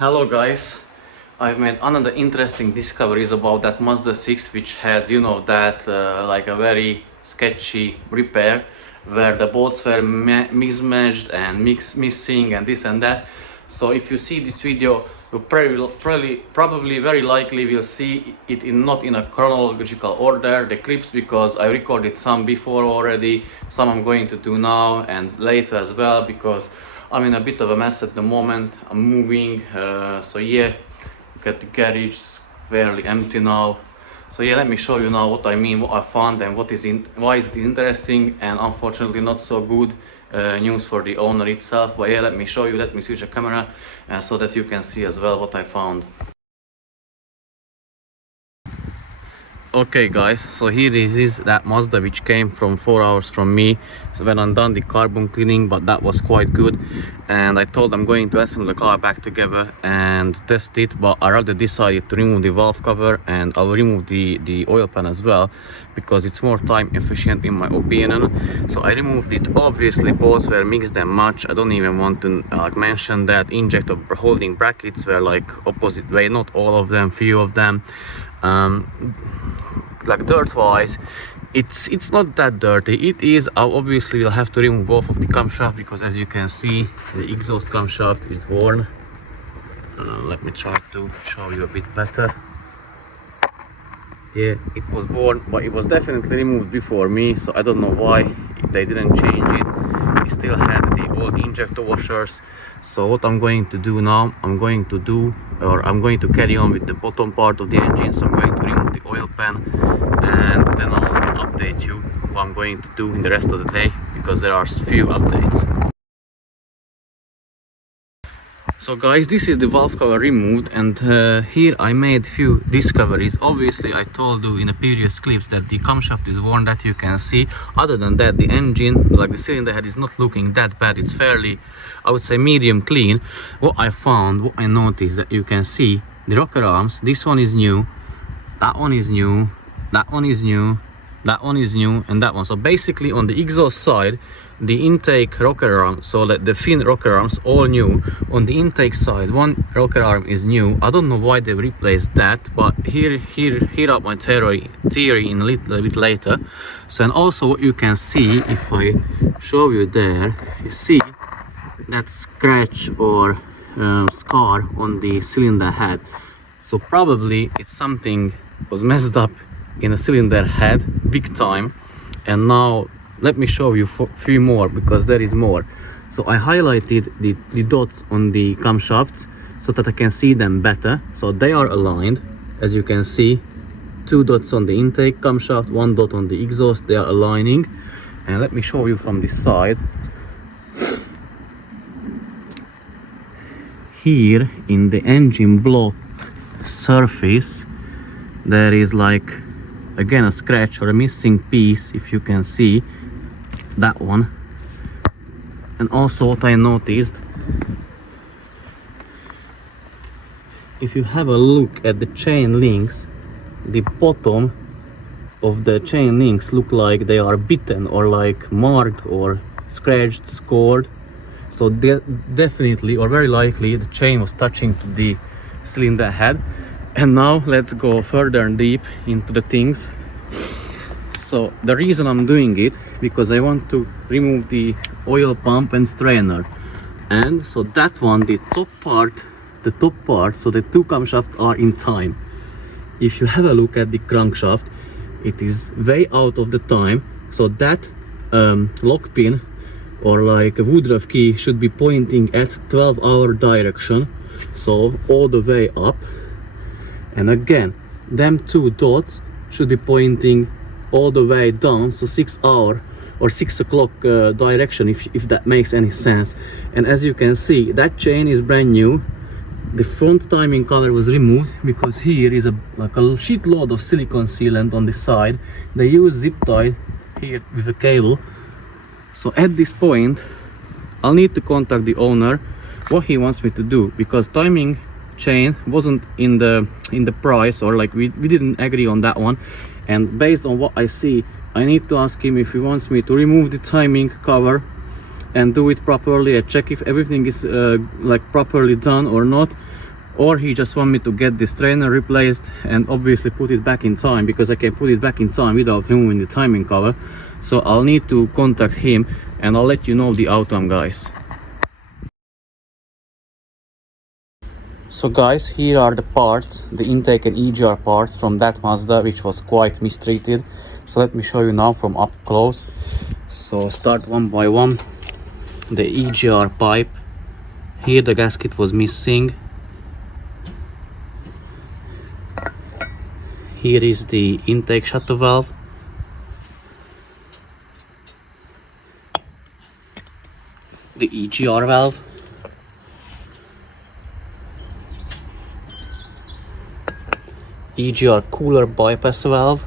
Hello guys, I've made another interesting discoveries about that Mazda 6 which had, that like a very sketchy repair where the bolts were mismatched and missing and this and that. So if you see this video, you probably very likely will see it not in a chronological order, the clips, because I recorded some before already, some I'm going to do now and later as well, because I'm in a bit of a mess at the moment. I'm moving, so yeah, look at the garage, it's fairly empty now. So yeah, let me show you now what I mean, what I found, and why is it interesting and unfortunately not so good news for the owner itself. But yeah, let me show you, let me switch the camera so that you can see as well what I found. Okay guys, so here it is, that Mazda which came from 4 hours from me. So when I'm done the carbon cleaning, but that was quite good, and I thought I'm going to assemble the car back together and test it, but I rather decided to remove the valve cover, and I'll remove the oil pan as well because it's more time efficient in my opinion. So I removed it. Obviously bolts were mixed and matched. I don't even want to mention that. Injector holding brackets were like opposite way, not all of them, few of them. Like dirt wise, it's not that dirty. It is, obviously we'll have to remove both of the camshaft because as you can see the exhaust camshaft is worn. Let me try to show you a bit better. Yeah, it was worn, but it was definitely removed before me, so I don't know why they didn't change it. We still had the old injector washers. So what I'm going to do now, I'm going to carry on with the bottom part of the engine. So I'm going to remove the oil pan, and then I'll update you what I'm going to do in the rest of the day, because there are few updates. So guys, this is the valve cover removed, and here I made few discoveries. Obviously I told you in the previous clips that the camshaft is worn, that you can see. Other than that, the engine, like the cylinder head, is not looking that bad. It's fairly, I would say, medium clean. What I noticed, that you can see the rocker arms. This one is new, that one is new, that one is new, that one is new, and that one. So basically on the exhaust side, the intake rocker arm, so that the fin rocker arms all new. On the intake side, one rocker arm is new. I don't know why they replaced that, but here up my theory in a little bit later. So, and also what you can see, if I show you there, you see that scratch or scar on the cylinder head. So probably it's something was messed up in a cylinder head big time. And now let me show you a few more, because there is more. So I highlighted the dots on the camshafts so that I can see them better. So they are aligned, as you can see, 2 dots on the intake camshaft, 1 dot on the exhaust. They are aligning. And let me show you from this side. Here in the engine block surface, there is like, again, a scratch or a missing piece, if you can see that one. And also what I noticed, if you have a look at the chain links, the bottom of the chain links look like they are bitten or like marked or scratched, scored. So definitely, or very likely, the chain was touching to the cylinder head. And now let's go further and deep into the things. So the reason I'm doing it, because I want to remove the oil pump and strainer. And so that one, the top part, so the 2 camshafts are in time. If you have a look at the crankshaft, it is way out of the time. So that lock pin or like a woodruff key should be pointing at 12-hour direction, so all the way up. And again, them 2 dots should be pointing all the way down, so 6-hour or 6 o'clock direction, if that makes any sense. And as you can see, that chain is brand new. The front timing cover was removed because here is like a shitload of silicone sealant on the side. They use zip tie here with a cable. So at this point I'll need to contact the owner what he wants me to do, because timing chain wasn't in the price, or like we didn't agree on that one. And based on what I see, I need to ask him if he wants me to remove the timing cover and do it properly and check if everything is like properly done or not, or he just want me to get this trainer replaced and obviously put it back in time, because I can put it back in time without removing the timing cover. So I'll need to contact him and I'll let you know the outcome, guys. So guys, here are the parts, the intake and EGR parts from that Mazda, which was quite mistreated. So let me show you now from up close. So start one by one. The EGR pipe, here the gasket was missing. Here is the intake shutter valve. The EGR valve. EGR cooler bypass valve.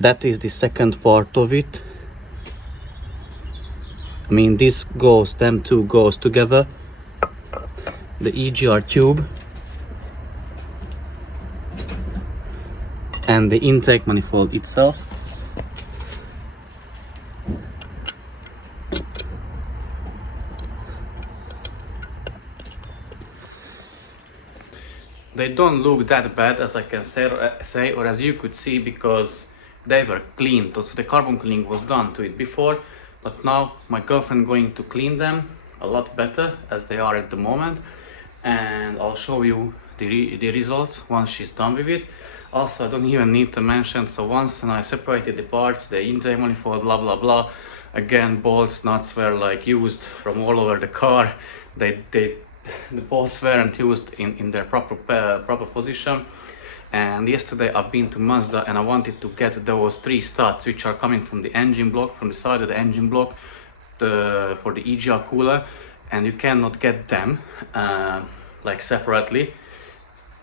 That is the second part of it. I mean, them two goes together. The EGR tube and the intake manifold itself. They don't look that bad, as I can say, or as you could see, because they were cleaned. So the carbon cleaning was done to it before, but now my girlfriend going to clean them a lot better as they are at the moment, and I'll show you the results once she's done with it. Also, I don't even need to mention, so once I separated the parts, the intake manifold, blah blah blah, again bolts, nuts were like used from all over the car. The bolts weren't used in their proper position. And yesterday I've been to Mazda and I wanted to get those 3 studs which are coming from the engine block, from the side of the engine block, for the EGR cooler, and you cannot get them like separately.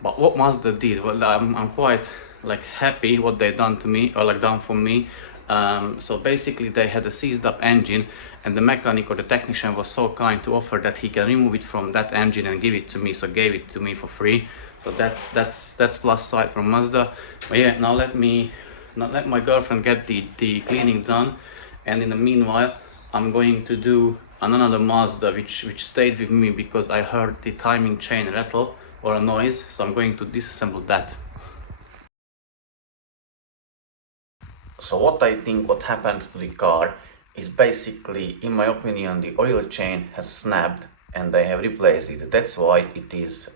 But what Mazda did, well, I'm quite like happy what they done to me, or like done for me. So basically they had a seized up engine, and the mechanic or the technician was so kind to offer that he can remove it from that engine and give it to me, so gave it to me for free. So that's plus side from Mazda. But yeah, now let my girlfriend get the cleaning done, and in the meanwhile I'm going to do another Mazda which stayed with me because I heard the timing chain rattle or a noise, so I'm going to disassemble that. So what I think what happened to the car is basically, in my opinion, the oil chain has snapped and they have replaced it. That's why it is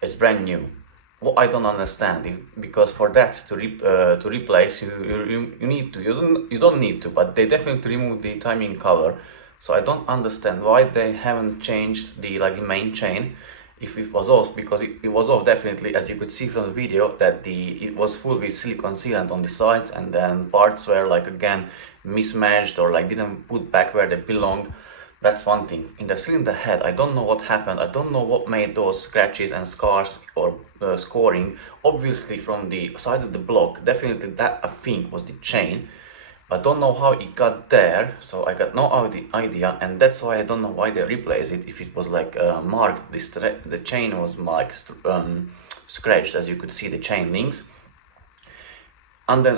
it's brand new. What I don't understand, because for that to replace, you need to, you don't need to, but they definitely remove the timing cover. So I don't understand why they haven't changed the main chain if it was off, because it was off definitely, as you could see from the video, that it was full with silicone sealant on the sides, and then parts were again mismatched or didn't put back where they belong. That's one thing. In the cylinder head, I don't know what happened. I don't know what made those scratches and scars or scoring. Obviously from the side of the block, definitely that I think was the chain. I don't know how it got there, so I got no idea, and that's why I don't know why they replaced it. If it was marked, the chain was scratched, as you could see the chain links. And then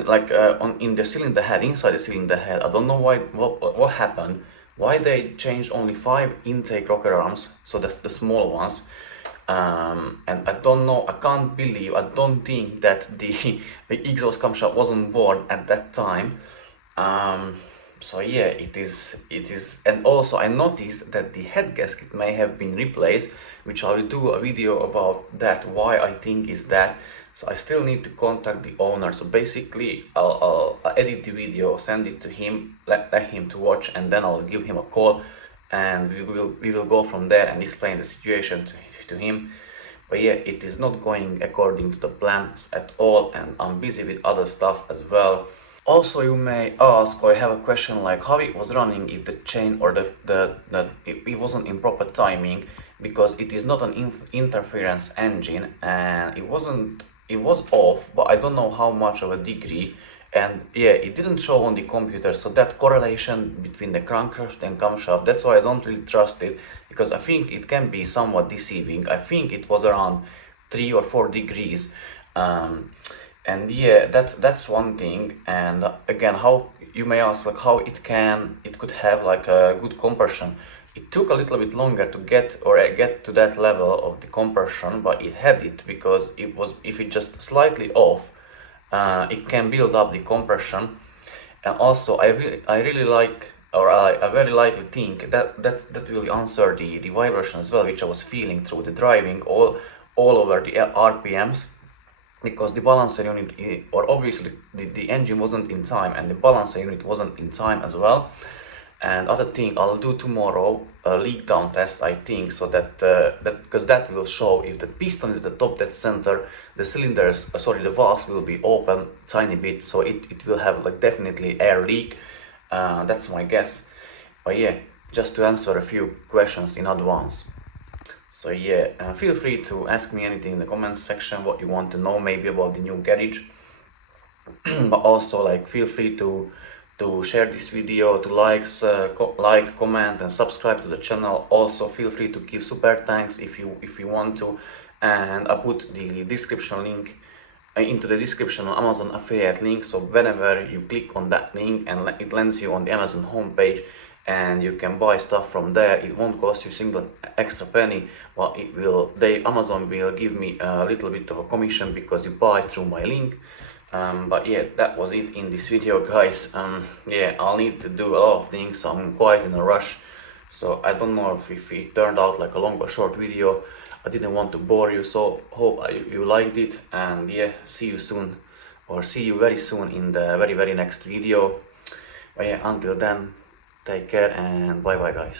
in the cylinder head, inside the cylinder head, I don't know what happened. Why they changed only 5 intake rocker arms, so that's the small ones. And I don't know, I can't believe, I don't think that the exhaust camshaft wasn't worn at that time. So yeah, it is, and also I noticed that the head gasket may have been replaced, which I will do a video about that, why I think is that. So I still need to contact the owner. So basically I'll edit the video, send it to him, let him to watch, and then I'll give him a call, and we will go from there and explain the situation to him. But yeah, it is not going according to the plans at all, and I'm busy with other stuff as well. Also, you may ask or have a question like how it was running if the chain or it wasn't in proper timing, because it is not an interference engine, and it was off, but I don't know how much of a degree, and yeah, it didn't show on the computer. So that correlation between the crankshaft and camshaft, that's why I don't really trust it, because I think it can be somewhat deceiving. I think it was around 3 or 4 degrees. And yeah, that's one thing. And again, how you may ask like how it could have like a good compression. It took a little bit longer to get to that level of the compression, but it had it, because it was, if it just slightly off, it can build up the compression. And also I really like, or I very likely think that will answer the vibration as well, which I was feeling through the driving all over the RPMs, because the balancer unit, or obviously the engine wasn't in time, and the balancer unit wasn't in time as well. And other thing, I'll do tomorrow a leak down test, I think, so that because that will show if the piston is at the top dead center, the cylinders, the valves will be open tiny bit, so it will have like definitely air leak. That's my guess. But yeah, just to answer a few questions in advance. So yeah, feel free to ask me anything in the comments section, what you want to know maybe about the new garage. But also, like, feel free to share this video, to like, comment and subscribe to the channel. Also feel free to give super thanks if you want to, and I put the description link into the description on Amazon affiliate link, so whenever you click on that link and it lands you on the Amazon homepage, and you can buy stuff from there. It won't cost you single extra penny, but Amazon will give me a little bit of a commission because you buy through my link. But yeah, that was it in this video, guys. Yeah, I'll need to do a lot of things, so I'm quite in a rush, so I don't know if it turned out like a long or short video. I didn't want to bore you, so hope you liked it, and yeah, see you soon, or see you very soon in the very next video. But yeah, until then, take care and bye bye, guys.